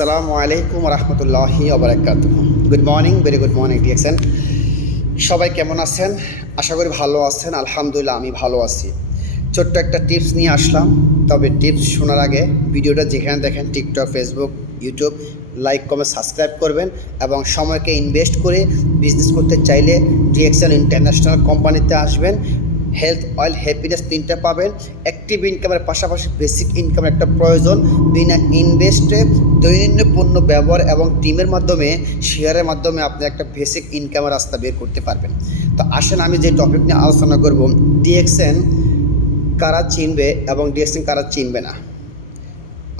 আসসালামু আলাইকুম রহমতুল্লাহি ওবারাকাতুহু। Good morning, very good morning DXN. সবাই কেমন আছেন? আশা করি ভালো আছেন। আলহামদুলিল্লাহ আমি ভালো আছি। ছোট্ট একটা টিপস নিয়ে আসলাম। তবে টিপস শোনার আগে ভিডিওটা যেখানে দেখেন TikTok, Facebook, YouTube, like, comment, subscribe করবেন এবং সময়কে ইনভেস্ট করে বিজনেস করতে চাইলে ডিএক্সএন ইন্টারন্যাশনাল কোম্পানিতে আসবেন। হেলথ, অয়েল, হ্যাপিনেস তিনটা পাবেন। অ্যাক্টিভ ইনকামের পাশাপাশি বেসিক ইনকামের একটা প্রয়োজন। বিনা ইনভেস্টে দৈনন্দিন পণ্য ব্যবহার এবং টিমের মাধ্যমে, শেয়ারের মাধ্যমে আপনি একটা বেসিক ইনকামের রাস্তা বের করতে পারবেন। তো আসেন আমি যে টপিক নিয়ে আলোচনা করব, ডিএক্সএন কারা চিনবে এবং ডিএক্সএন কারা চিনবে না,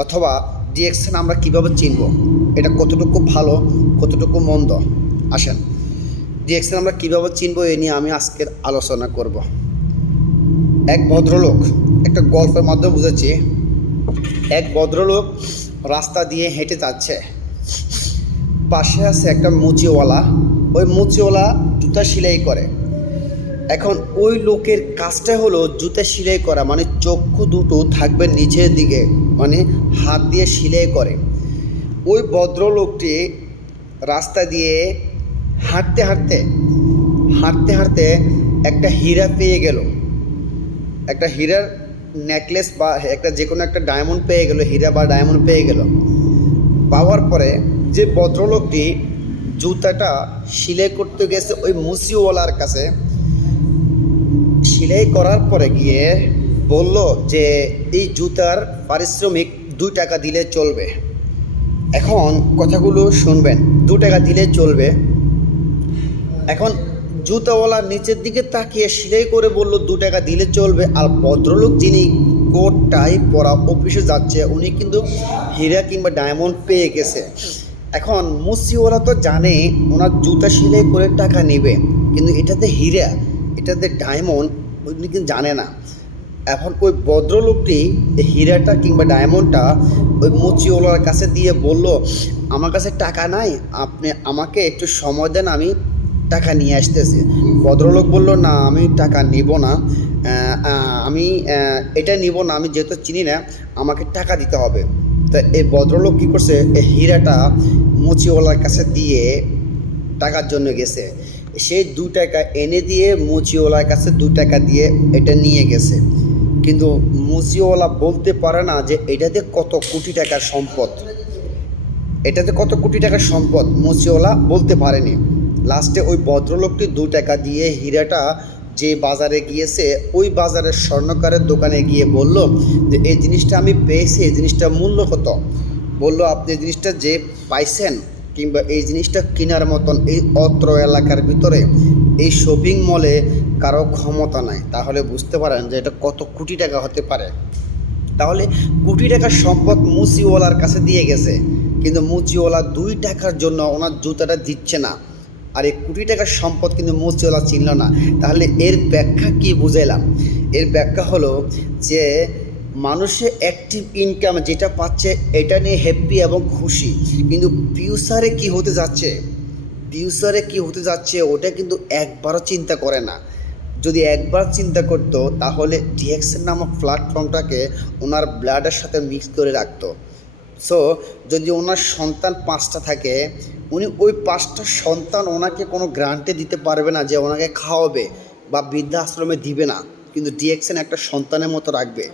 অথবা ডিএক্সএন আমরা কীভাবে চিনব, এটা কতটুকু ভালো কতটুকু মন্দ। আসেন ডিএক্সএন আমরা কীভাবে চিনব এ নিয়ে আমি আজকের আলোচনা করব। এক ভদ্রলোক, একটা গল্পের মাধ্যমে বুঝেছি, এক ভদ্রলোক রাস্তা দিয়ে হেঁটে যাচ্ছে। পাশে আছে একটা মুচিওয়ালা। ওই মুচিওয়ালা জুতা সেলাই করে। এখন ওই লোকের কাজটা হলো জুতা সেলাই করা, মানে চক্ষু দুটো থাকবে নিচের দিকে, মানে হাত দিয়ে সেলাই করে। ওই ভদ্রলোকটি রাস্তা দিয়ে হাঁটতে হাঁটতে হাঁটতে হাঁটতে একটা হীরা পেয়ে গেল। একটা হীরার নেকলেস বা একটা যে কোনো একটা ডায়মন্ড পেয়ে গেল, হীরা বা ডায়মন্ড পেয়ে গেল। পাওয়ার পরে যে ভদ্রলোকটি জুতাটা সেলাই করতে গেছে ওই মুচিওয়ালার কাছে, সেলাই করার পরে গিয়ে বলল যে এই জুতার পারিশ্রমিক 2 টাকা দিলে চলবে। এখন কথাগুলো শুনবেন, 2 টাকা দিলে চলবে। এখন জুতাওয়ালা নিচের দিকে তাকিয়ে সেলাই করে বলল 2 টাকা দিলে চলবে। আর ভদ্রলোক যিনি কোট টাই পরা অফিসে যাচ্ছে, উনি কিন্তু হীরা কিংবা ডায়মন্ড পেয়ে গেছে। এখন মুচিওয়ালা তো জানে ওনার জুতা সেলাই করে টাকা নেবে, কিন্তু এটাতে হীরা, এটাতে ডায়মন্ড উনি কিন্তু জানে না। এখন ওই ভদ্রলোকটি হীরাটা কিংবা ডায়মন্ডটা ওই মুচিওয়ালার কাছে দিয়ে বলল, আমার কাছে টাকা নাই, আপনি আমাকে একটু সময় দেন, আমি টাকা নিয়ে আসতেছি। ভদ্রলোক বলল, না আমি টাকা নিব না, আমি এটা নিব না, আমি যেহেতু চিনি না, আমাকে টাকা দিতে হবে। তা এই ভদ্রলোক কী করছে, এই হীরাটা মুচিওয়ালার কাছে দিয়ে টাকার জন্য গেছে। সেই 2 টাকা এনে দিয়ে মুচিওয়ালার কাছে 2 টাকা দিয়ে এটা নিয়ে গেছে। কিন্তু মুচিওয়ালা বলতে পারে না যে এটাতে কত কোটি টাকার সম্পদ, এটাতে কত কোটি টাকার সম্পদ মুচিওয়ালা বলতে পারেনি। লাস্টে ওই ভদ্রলোকটি 2 টাকা দিয়ে হীরাটা যে বাজারে গিয়েছে, ওই বাজারের স্বর্ণকারের দোকানে গিয়ে বলল যে এই জিনিসটা আমি পেয়েছি, এই জিনিসটার মূল্য কত? বলল, আপনি এই জিনিসটা যে পাইছেন কিংবা এই জিনিসটা কেনার মতন এই অত্র এলাকার ভিতরে এই শপিং মলে কারো ক্ষমতা নাই। তাহলে বুঝতে পারেন যে এটা কত কোটি টাকা হতে পারে। তাহলে কোটি টাকার সম্পদ মুচিওয়ালার কাছে দিয়ে গেছে, কিন্তু মুচিওয়ালা 2 টাকার জন্য ওনার জুতাটা দিচ্ছে না। আর এই কোটি টাকার সম্পদ কিন্তু মুচিওয়ালা চিনল না। তাহলে এর ব্যাখ্যা কি বুঝাইলাম? এর ব্যাখ্যা হলো যে মানুষের অ্যাক্টিভ ইনকাম যেটা পাচ্ছে এটা নিয়ে হ্যাপি এবং খুশি, কিন্তু ফিউচারে কি হতে যাচ্ছে ওটা কিন্তু একবারও চিন্তা করে না। যদি একবার চিন্তা করতো তাহলে ডিএক্সএন নামক প্ল্যাটফর্মটাকে ওনার ব্লাডের সাথে মিক্স করে রাখতো। সো যদি ওনার সন্তান 5টা থাকে, উনি ওই 5টা সন্তান ওনাকে কোনো গ্রান্টে দিতে পারবে না যে ওনাকে খাওয়াবে বা বৃদ্ধাশ্রমে দিবে না, কিন্তু ডিএক্সএন একটা সন্তানের মতো রাখবে।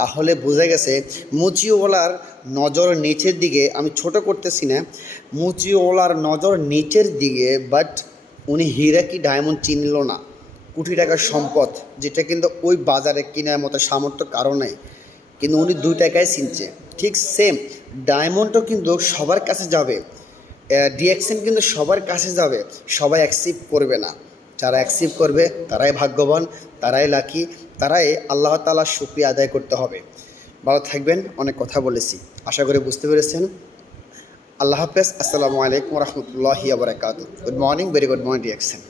তাহলে বোঝা গেছে মুচিওয়ালার নজর নিচের দিকে, আমি ছোট করতেছি না, মুচিওয়ালার নজর নিচের দিকে, বাট উনি হীরা কি ডায়মন্ড চিনল না। কোটি টাকার সম্পদ যেটা কিন্তু ওই বাজারে কেনার মতো সামর্থ্য কারো নেই, কিন্তু উনি 2 টাকায় চিনছে। ঠিক সেম ডায়মন্ডও কিন্তু সবার কাছে যাবে, ডিএক্সএন কিন্তু সবার কাছে যাবে, সবাই অ্যাকসেপ্ট করবে না। যারা অ্যাকসেপ্ট করবে তারাই ভাগ্যবান, তারাই লাকি, তারাই আল্লাহ তাআলার শুকরিয়া আদায় করতে হবে। ভালো থাকবেন, অনেক কথা বলেছি, আশা করি বুঝতে পেরেছেন। আল্লাহ হাফেজ, আসসালামু আলাইকুম রহমতুল্লাহি ওয়া বারাকাতুহু। Good morning, very good morning DXN.